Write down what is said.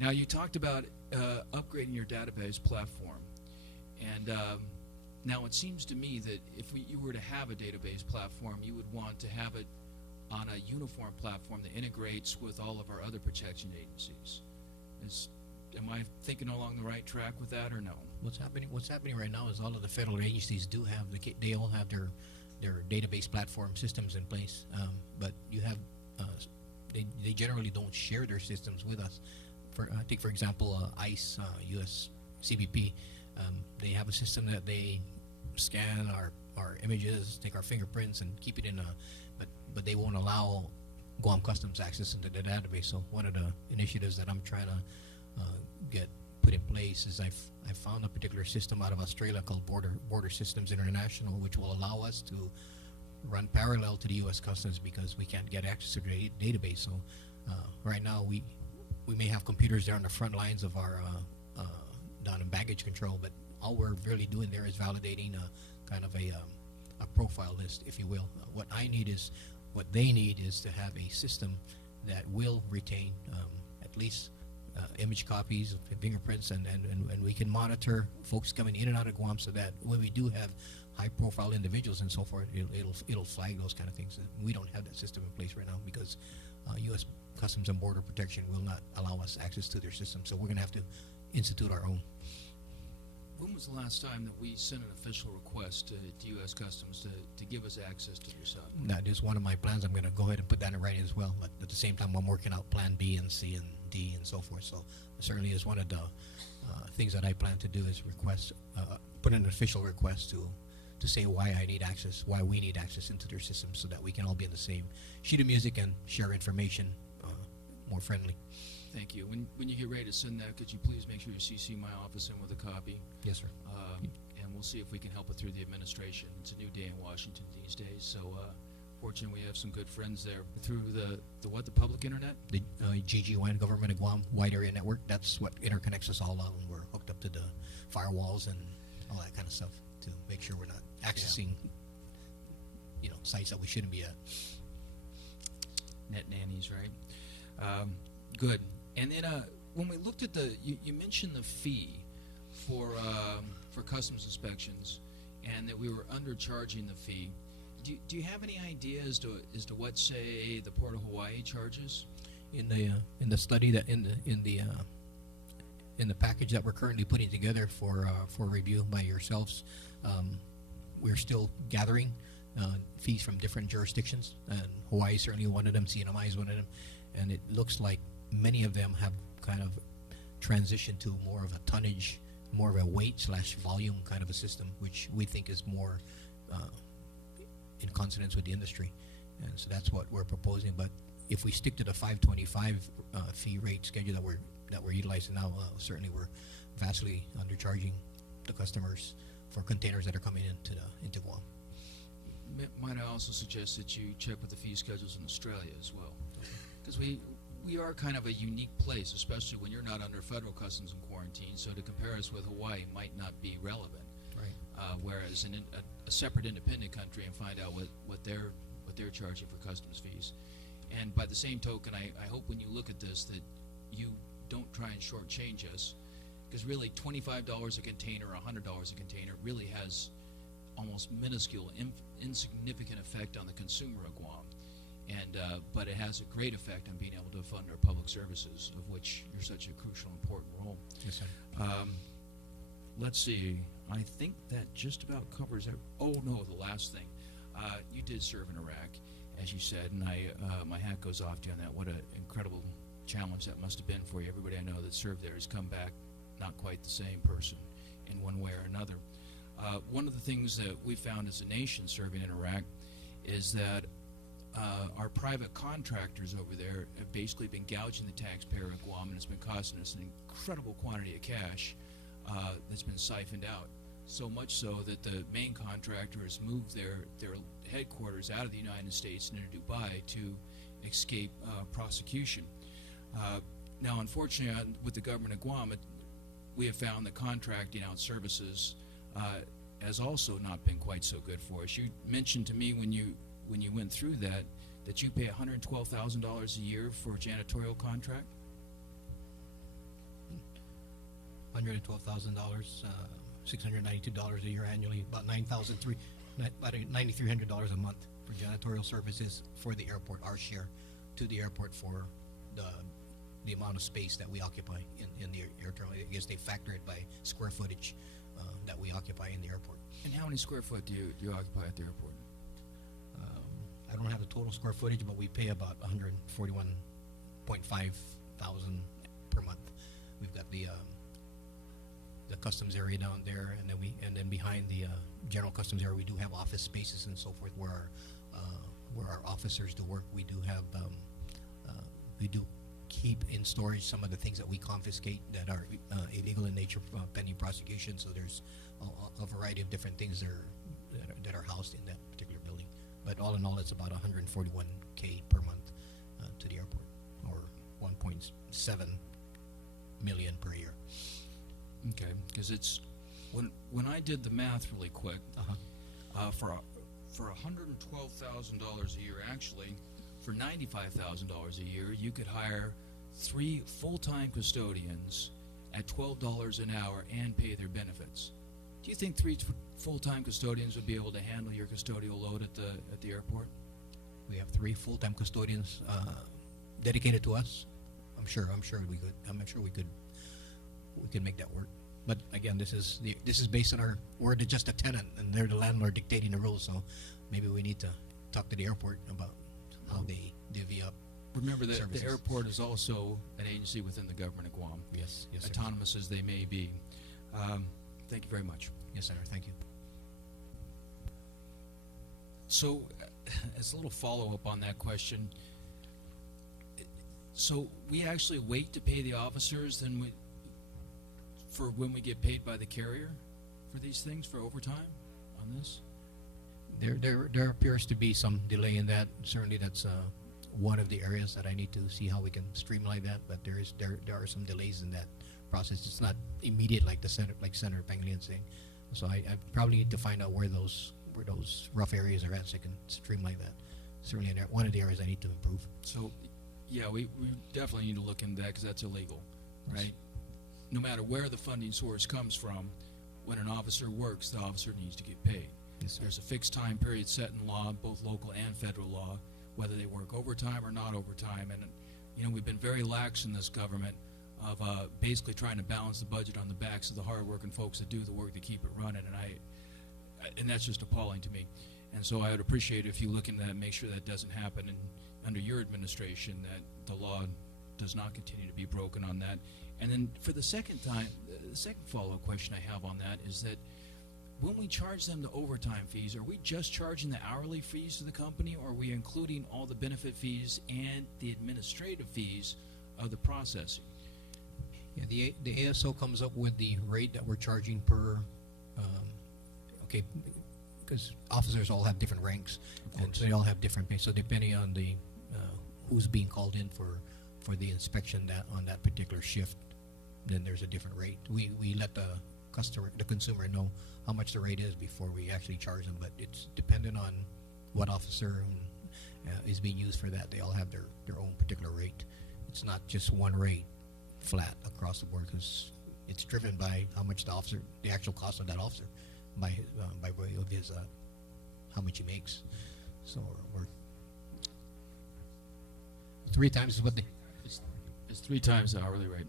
Now, you talked about upgrading your database platform, and now it seems to me that if you were to have a database platform, you would want to have it on a uniform platform that integrates with all of our other protection agencies. Am I thinking along the right track with that, or no? What's happening right now is all of the federal agencies do have they all have their database platform systems in place, but you have they generally don't share their systems with us. I think, for example, ICE, U.S. CBP, they have a system that they scan our images, take our fingerprints, and keep it in but they won't allow Guam Customs access into the database. So one of the initiatives that I'm trying to get put in place is I found a particular system out of Australia called Border Systems International, which will allow us to run parallel to the U.S. Customs because we can't get access to the database. So right now we may have computers there on the front lines of our down in baggage control, but all we're really doing there is validating kind of a profile list, if you will. What they need is to have a system that will retain at least image copies of fingerprints, and we can monitor folks coming in and out of Guam, so that when we do have high-profile individuals and so forth, it'll flag those kind of things. We don't have that system in place right now because U.S. Customs and Border Protection will not allow us access to their system, so we're going to have to institute our own. When was the last time that we sent an official request to U.S. Customs to give us access to your site? That is one of my plans. I'm going to go ahead and put that in writing as well. But at the same time, I'm working out Plan B and C and D and so forth. So it certainly is one of the things that I plan to do is put in an official request to say why I need access, why we need access into their system, so that we can all be in the same sheet of music and share information more friendly. Thank you. When you get ready to send that, could you please make sure you CC my office in with a copy? Yes, sir. And we'll see if we can help it through the administration. It's a new day in Washington these days, so fortunately we have some good friends there through the public internet? The GGWAN, Government of Guam Wide Area Network. That's what interconnects us all out, and we're hooked up to the firewalls and all that kind of stuff to make sure we're not accessing sites that we shouldn't be at. Net nannies, right? Good. And then when we looked at you mentioned the fee for customs inspections, and that we were undercharging the fee. Do you have any idea as to what, say, the Port of Hawaii charges? In the study that in the package that we're currently putting together for review by yourselves, we're still gathering fees from different jurisdictions, and Hawaii is certainly one of them. CNMI is one of them, and it looks like many of them have kind of transitioned to more of a tonnage, more of a weight/volume kind of a system, which we think is more in consonance with the industry, and so that's what we're proposing. But if we stick to the 525 fee rate schedule that we're utilizing now, certainly we're vastly undercharging the customers for containers that are coming into Guam. Might I also suggest that you check with the fee schedules in Australia as well, because we are kind of a unique place, especially when you're not under federal customs and quarantine. So to compare us with Hawaii might not be relevant. Right. Whereas in a separate independent country, and find out what they're charging for customs fees. And by the same token, I hope when you look at this that you don't try and shortchange us, because really $25 a container or $100 a container really has almost minuscule, insignificant effect on the consumer of Guam. And but it has a great effect on being able to fund our public services, of which you're such a crucial, important role. Yes, sir. Let's see. I think that just about covers it. Oh no, the last thing. You did serve in Iraq, as you said, and my hat goes off to you on that. What an incredible challenge that must have been for you. Everybody I know that served there has come back not quite the same person in one way or another. One of the things that we found as a nation serving in Iraq is that our private contractors over there have basically been gouging the taxpayer of Guam, and it's been costing us an incredible quantity of cash that's been siphoned out. So much so that the main contractor has moved their headquarters out of the United States and into Dubai to escape prosecution. Now, unfortunately, with the government of Guam, we have found that contracting out services has also not been quite so good for us. You mentioned to me when you went through that you pay $112,000 a year for a janitorial contract? $112,000, $692 a year annually, about $9,300 a month for janitorial services for the airport, our share to the airport for the amount of space that we occupy in the air terminal. I guess they factor it by square footage that we occupy in the airport. And how many square foot do you occupy at the airport? I don't have the total square footage, but we pay about 141.5 thousand per month. We've got the customs area down there, and then behind the general customs area, we do have office spaces and so forth where our officers do work. We do have we do keep in storage some of the things that we confiscate that are illegal in nature pending prosecution. So there's a variety of different things that are housed in that particular building. But all in all, it's about 141K per month to the airport, or 1.7 million per year. Okay, because it's when I did the math really quick, for $112,000 a year, actually, for $95,000 a year, you could hire 3 full-time custodians at $12 an hour and pay their benefits. Do you think 3 full-time custodians would be able to handle your custodial load at the airport? We have 3 full-time custodians dedicated to us. I'm sure we could. I'm sure we could make that work. But again, this is based on we're just a tenant, and they're the landlord dictating the rules. So maybe we need to talk to the airport about how they divvy up. Remember that services. The airport is also an agency within the government of Guam. Yes, sir. Autonomous as they may be. Thank you very much. Yes, Senator. Thank you. So, as a little follow-up on that question, so we actually wait to pay the officers for when we get paid by the carrier for these things, for overtime on this? There appears to be some delay in that. Certainly, that's one of the areas that I need to see how we can streamline that. But there are some delays in that process. It's not immediate like Senator Pangilinan saying. So I probably need to find out where those rough areas are at, so I can streamline that. Certainly, one of the areas I need to improve. So, yeah, we definitely need to look into that, because that's illegal, right? No matter where the funding source comes from, when an officer works, the officer needs to get paid. Yes, sir. There's a fixed time period set in law, both local and federal law, whether they work overtime or not overtime. And, we've been very lax in this government of basically trying to balance the budget on the backs of the hard-working folks that do the work to keep it running. And that's just appalling to me. And so I would appreciate it if you look into that and make sure that doesn't happen under your administration, that the law does not continue to be broken on that. And then for the second follow-up question I have on that is that when we charge them the overtime fees, are we just charging the hourly fees to the company, or are we including all the benefit fees and the administrative fees of the processing? Yeah, the ASO comes up with the rate that we're charging per, because officers all have different ranks, and so they all have different pay. So depending on the who's being called in for the inspection on that particular shift, then there's a different rate. We let the consumer know how much the rate is before we actually charge them, but it's dependent on what officer is being used for that. They all have their own particular rate. It's not just one rate flat across the board, because it's driven by how much the actual cost of that officer, by way of his how much he makes. So we're 3 times what It's 3 times the hourly rate.